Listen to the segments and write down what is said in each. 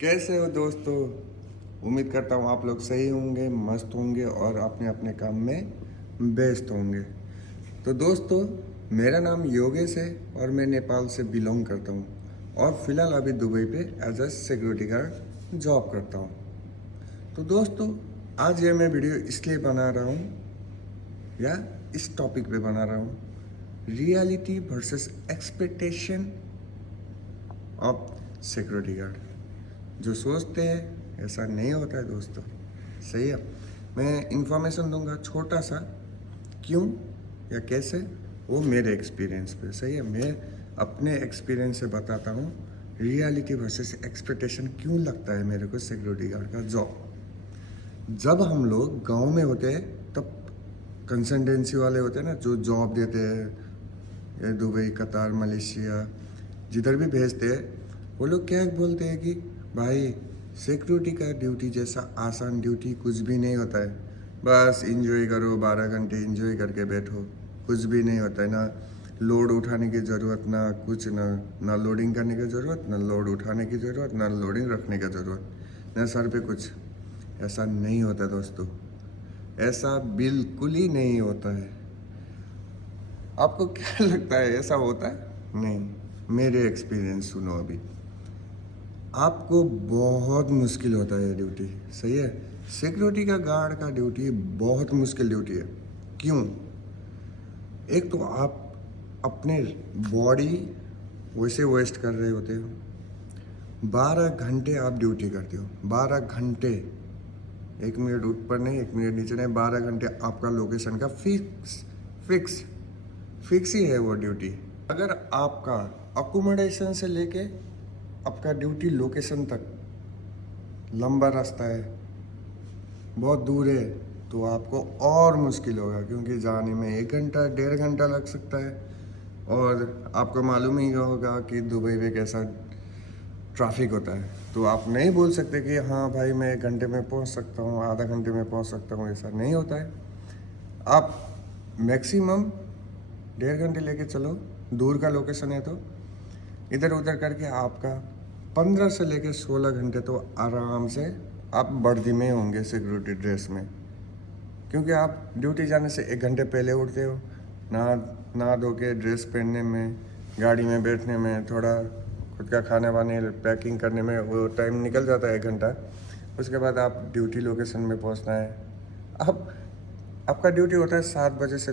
कैसे हो दोस्तों। उम्मीद करता हूँ आप लोग सही होंगे, मस्त होंगे और अपने अपने काम में व्यस्त होंगे। तो दोस्तों, मेरा नाम योगेश है और मैं नेपाल से बिलोंग करता हूँ और फिलहाल अभी दुबई पे as a security guard job करता हूँ। तो दोस्तों, आज ये मैं वीडियो इसलिए बना रहा हूँ या इस टॉपिक पे बना रहा हूँ, reality versus expectation of security guard. जो सोचते हैं ऐसा नहीं होता है दोस्तों, सही है। मैं इंफॉर्मेशन दूंगा छोटा सा, क्यों या कैसे, वो मेरे एक्सपीरियंस पे, सही है। मैं अपने एक्सपीरियंस से बताता हूँ रियलिटी वर्सेस एक्सपेक्टेशन क्यों लगता है मेरे को सिक्योरिटी गार्ड का जॉब। जब हम लोग गांव में होते हैं तब कंसल्टेंसी वाले होते हैं ना, जो जॉब देते हैं, दुबई, कतार, मलेशिया, जिधर भी भेजते हैं, वो लोग क्या बोलते हैं कि भाई सिक्योरिटी का ड्यूटी जैसा आसान ड्यूटी कुछ भी नहीं होता है। बस इंजॉय करो, 12 घंटे इंजॉय करके बैठो, कुछ भी नहीं होता है। ना लोड उठाने की ज़रूरत, ना कुछ, ना लोडिंग करने की ज़रूरत, ना लोड उठाने की ज़रूरत, ना लोडिंग रखने की ज़रूरत, ना सर पे कुछ। ऐसा नहीं होता दोस्तों, ऐसा बिल्कुल ही नहीं होता है। आपको क्या लगता है ऐसा होता है? नहीं। मेरे एक्सपीरियंस सुनो अभी। आपको बहुत मुश्किल होता है ये ड्यूटी, सही है। सिक्योरिटी का गार्ड का ड्यूटी बहुत मुश्किल ड्यूटी है। क्यों? एक तो आप अपने बॉडी वैसे वेस्ट कर रहे होते हो। 12 घंटे आप ड्यूटी करते हो, 12 घंटे, 1 मिनट ऊपर नहीं, 1 मिनट नीचे नहीं, 12 घंटे आपका लोकेशन का फिक्स फिक्स फिक्स ही है वो ड्यूटी। अगर आपका अकोमोडेशन से लेके आपका ड्यूटी लोकेशन तक लंबा रास्ता है, बहुत दूर है, तो आपको और मुश्किल होगा, क्योंकि जाने में 1 घंटा 1.5 घंटा लग सकता है। और आपको मालूम ही होगा कि दुबई में कैसा ट्रैफिक होता है। तो आप नहीं बोल सकते कि हाँ भाई मैं 1 घंटे में पहुंच सकता हूँ, आधा घंटे में पहुंच सकता हूँ, ऐसा नहीं होता है। आप मैक्सिमम 1.5 घंटे लेके चलो, दूर का लोकेशन है तो इधर उधर करके आपका 15 से लेके 16 घंटे तो आराम से आप वर्दी में होंगे, सिक्योरिटी ड्रेस में। क्योंकि आप ड्यूटी जाने से 1 घंटे पहले उठते हो, नहा धो के ड्रेस पहनने में, गाड़ी में बैठने में, थोड़ा खुद का खाने वाने पैकिंग करने में वो टाइम निकल जाता है 1 घंटा। उसके बाद आप ड्यूटी लोकेशन में पहुंचना है। अब आपका ड्यूटी होता है 7 बजे से,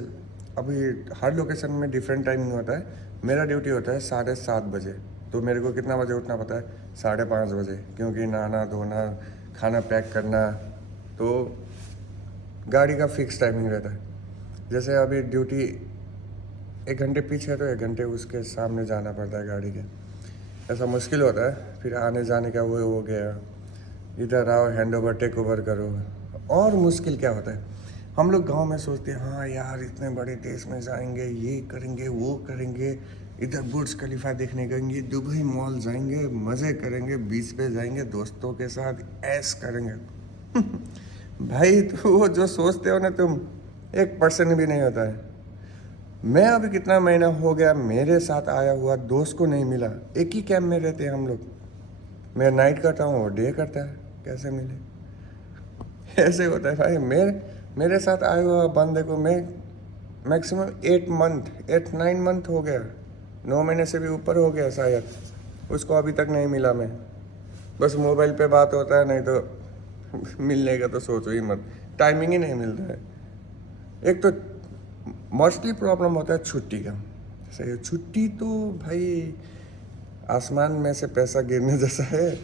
अभी हर लोकेशन में डिफरेंट टाइमिंग होता है। मेरा ड्यूटी होता है 7:30 बजे। तो मेरे को कितना बजे उठना पड़ता है? 5:30 बजे, क्योंकि नहाना धोना, खाना पैक करना, तो गाड़ी का फिक्स टाइमिंग रहता है। जैसे अभी ड्यूटी 1 घंटे पीछे है तो 1 घंटे उसके सामने जाना पड़ता है गाड़ी के। ऐसा मुश्किल होता है। फिर आने जाने का वो हो गया, इधर आओ, हैंड ओवर टेक ओवर करो। और मुश्किल क्या होता है, हम लोग गांव में सोचते हैं हाँ यार इतने बड़े देश में जाएंगे, ये करेंगे वो करेंगे, इधर बुर्ज खलीफा देखने गएंगे, दुबई मॉल जाएंगे, मज़े करेंगे, बीच पे जाएंगे, दोस्तों के साथ ऐश करेंगे। भाई तो वो जो सोचते हो ना तुम, 1% भी नहीं होता है। मैं अभी कितना महीना हो गया मेरे साथ आया हुआ दोस्त को नहीं मिला। एक ही कैंप में रहते हैं हम लोग, मैं नाइट करता हूँ, वो डे करता है, कैसे मिले? ऐसे होता है भाई। मेरे साथ आए हुआ बंदे को मैं मैक्सिमम 8 9 मंथ हो गया, 9 महीने से भी ऊपर हो गया शायद, उसको अभी तक नहीं मिला। मैं बस मोबाइल पे बात होता है, नहीं तो मिलने का तो सोचो ही मत, टाइमिंग ही नहीं मिलता है। एक तो मोस्टली प्रॉब्लम होता है छुट्टी का। सही है, छुट्टी तो भाई आसमान में से पैसा गिरने जैसा है।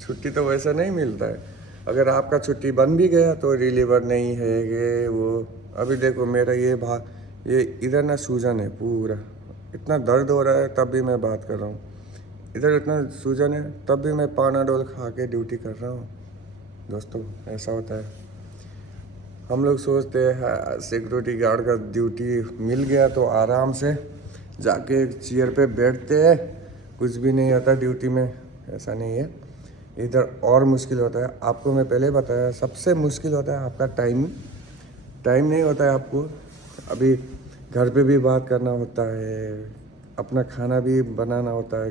छुट्टी तो वैसा नहीं मिलता है। अगर आपका छुट्टी बन भी गया तो रिलीवर नहीं है ये वो। अभी देखो मेरा ये इधर ना सूजन है पूरा, इतना दर्द हो रहा है तब भी मैं बात कर रहा हूँ। इधर इतना सूजन है तब भी मैं पानाडोल खा के ड्यूटी कर रहा हूँ। दोस्तों ऐसा होता है। हम लोग सोचते हैं सिक्योरिटी गार्ड का ड्यूटी मिल गया तो आराम से जाके चेयर पे बैठते हैं, कुछ भी नहीं आता ड्यूटी में। ऐसा नहीं है, इधर और मुश्किल होता है। आपको मैं पहले बताया, सबसे मुश्किल होता है आपका टाइम नहीं होता है आपको। अभी घर पे भी बात करना होता है, अपना खाना भी बनाना होता है,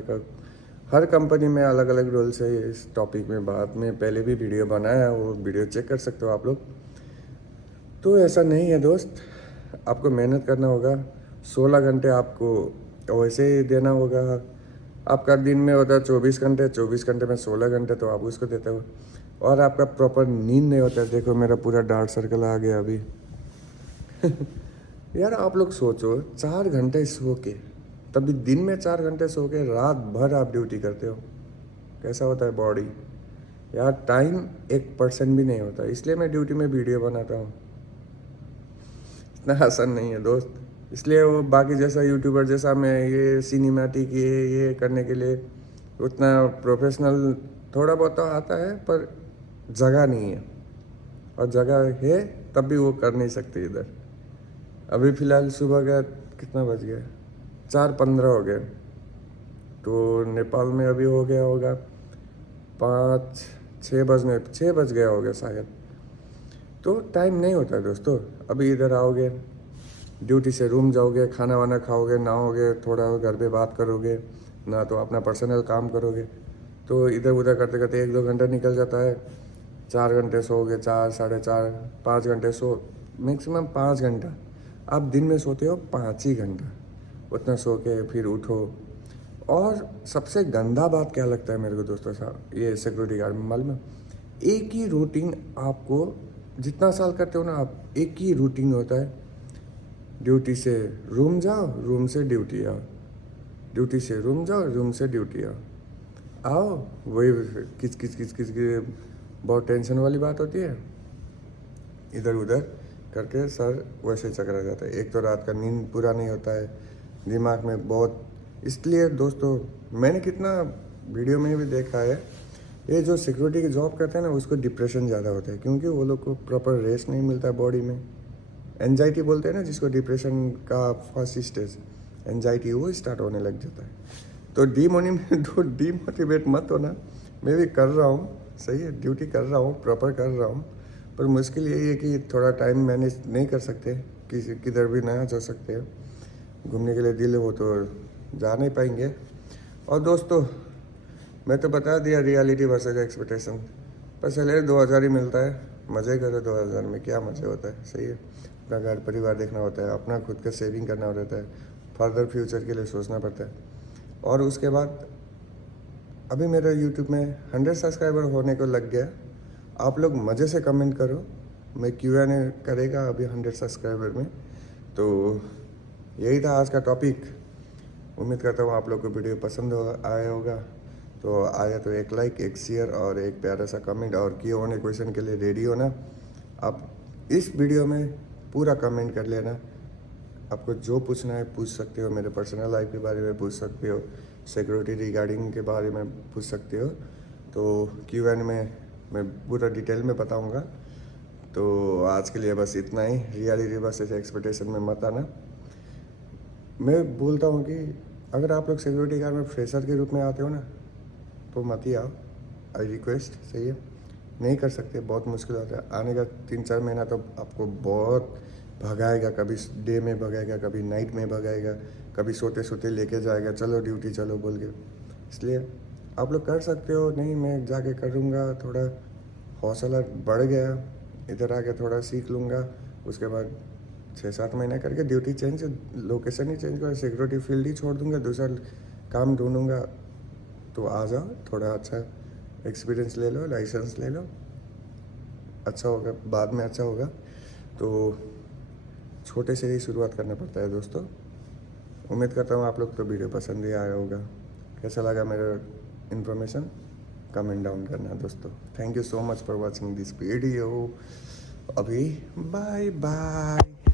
हर कंपनी में अलग अलग रूल्स है। इस टॉपिक में बाद में पहले भी वीडियो बनाया है, वो वीडियो चेक कर सकते हो आप लोग। तो ऐसा नहीं है दोस्त, आपको मेहनत करना होगा। 16 घंटे आपको वैसे ही देना होगा। आपका दिन में होता है 24 घंटे, 24 घंटे में 16 घंटे तो आप उसको देते हो। और आपका प्रॉपर नींद नहीं होता है। देखो मेरा पूरा डार्क सर्कल आ गया अभी। यार आप लोग सोचो, 4 घंटे सो के, तभी दिन में 4 घंटे सो के रात भर आप ड्यूटी करते हो, कैसा होता है बॉडी। यार टाइम 1% भी नहीं होता, इसलिए मैं ड्यूटी में वीडियो बनाता हूँ। इतना आसान नहीं है दोस्त। इसलिए वो बाकी जैसा यूट्यूबर जैसा मैं ये सिनेमैटिक ये करने के लिए उतना प्रोफेशनल थोड़ा बहुत तो आता है, पर जगह नहीं है। और जगह है तब भी वो कर नहीं सकते इधर। अभी फ़िलहाल सुबह का कितना बज गया, 4:15 हो गए। तो नेपाल में अभी हो गया होगा 6 बज गया होगा शायद। तो टाइम नहीं होता है दोस्तों। अभी इधर आओगे, ड्यूटी से रूम जाओगे, खाना वाना खाओगे, नहाओगे, थोड़ा घर पे बात करोगे, ना तो अपना पर्सनल काम करोगे। तो इधर उधर करते करते 1-2 घंटा निकल जाता है। 4 घंटे सोओगे, 4, 4.5, 5 घंटे सो, मैक्सिमम 5 घंटा। आप दिन में सोते हो 5 ही घंटा, उतना सो के फिर उठो। और सबसे गंदा बात क्या लगता है मेरे को दोस्तों साहब, ये सिक्योरिटी गार्ड में मालूम है, एक ही रूटीन आपको जितना साल करते हो ना आप, एक ही रूटीन होता है। ड्यूटी से रूम जाओ, रूम से ड्यूटी आओ, ड्यूटी से रूम जाओ, रूम से ड्यूटी आओ। वही किच किच बहुत टेंशन वाली बात होती है। इधर उधर करके सर वैसे चकरा जाता है। एक तो रात का नींद पूरा नहीं होता है, दिमाग में बहुत। इसलिए दोस्तों मैंने कितना वीडियो में भी देखा है, ये जो सिक्योरिटी की जॉब करते हैं ना उसको डिप्रेशन ज़्यादा होता है, क्योंकि वो लोग को प्रॉपर रेस्ट नहीं मिलता है बॉडी में। एंजाइटी बोलते हैं ना जिसको, डिप्रेशन का फर्स्ट स्टेज एंजाइटी, वो स्टार्ट होने लग जाता है। तो डीमोटिवेट मत होना। मैं भी कर रहा हूँ, सही है, ड्यूटी कर रहा हूँ, प्रॉपर कर रहा हूँ। पर मुश्किल यही है कि थोड़ा टाइम मैनेज नहीं कर सकते, किधर भी नया जा सकते हैं। घूमने के लिए दिल हो तो जा नहीं पाएंगे। और दोस्तों मैं तो बता दिया रियलिटी वर्सेस एक्सपेक्टेशन, पर सैलरी 2000 ही मिलता है। मज़े करो 2000 में, क्या मज़े होता है, सही है। अपना घर परिवार देखना होता है, अपना खुद का सेविंग करना रहता है, फर्दर फ्यूचर के लिए सोचना पड़ता है। और उसके बाद अभी मेरा यूट्यूब में 100 सब्सक्राइबर होने को लग गया। आप लोग मज़े से कमेंट करो, मैं Q&A करेगा अभी 100 सब्सक्राइबर में। तो यही था आज का टॉपिक। उम्मीद करता हूँ आप लोग को वीडियो पसंद आया होगा। तो आया तो एक लाइक, एक शेयर और एक प्यारा सा कमेंट। और Q&A क्वेश्चन के लिए रेडी हो ना। आप इस वीडियो में पूरा कमेंट कर लेना। आपको जो पूछना है पूछ सकते हो, मेरे पर्सनल लाइफ के बारे में पूछ सकते हो, सिक्योरिटी रिगार्डिंग के बारे में पूछ सकते हो। तो Q&A में मैं पूरा डिटेल में बताऊंगा। तो आज के लिए बस इतना ही। रियलिटी वर्सेस एक्सपेक्टेशन में मत आना। मैं बोलता हूँ कि अगर आप लोग सिक्योरिटी गार्ड में फ्रेशर के रूप में आते हो ना, तो मत ही आओ, आई रिक्वेस्ट, सही है। नहीं कर सकते, बहुत मुश्किल होता है आने का। 3-4 महीना तो आपको बहुत भगाएगा, कभी डे में भगाएगा, कभी नाइट में भगाएगा, कभी सोते सोते लेके जाएगा, चलो ड्यूटी चलो बोल के। इसलिए आप लोग कर सकते हो। नहीं मैं जाके करूँगा, थोड़ा हौसला बढ़ गया, इधर आके थोड़ा सीख लूँगा। उसके बाद 6-7 महीने करके ड्यूटी चेंज, लोकेशन ही चेंज कर, सिक्योरिटी फील्ड ही छोड़ दूँगा, दूसरा काम ढूंढूंगा। तो आ जाओ, थोड़ा अच्छा एक्सपीरियंस ले लो, लाइसेंस ले लो, अच्छा होगा, बाद में अच्छा होगा। तो छोटे से ही शुरुआत करना पड़ता है दोस्तों। उम्मीद करता हूँ आप लोग को वीडियो पसंद ही आया होगा। कैसा लगा मेरा इन्फॉर्मेशन, कमेंट डाउन करना दोस्तों। Thank you so much for watching this video. अभी बाय बाय।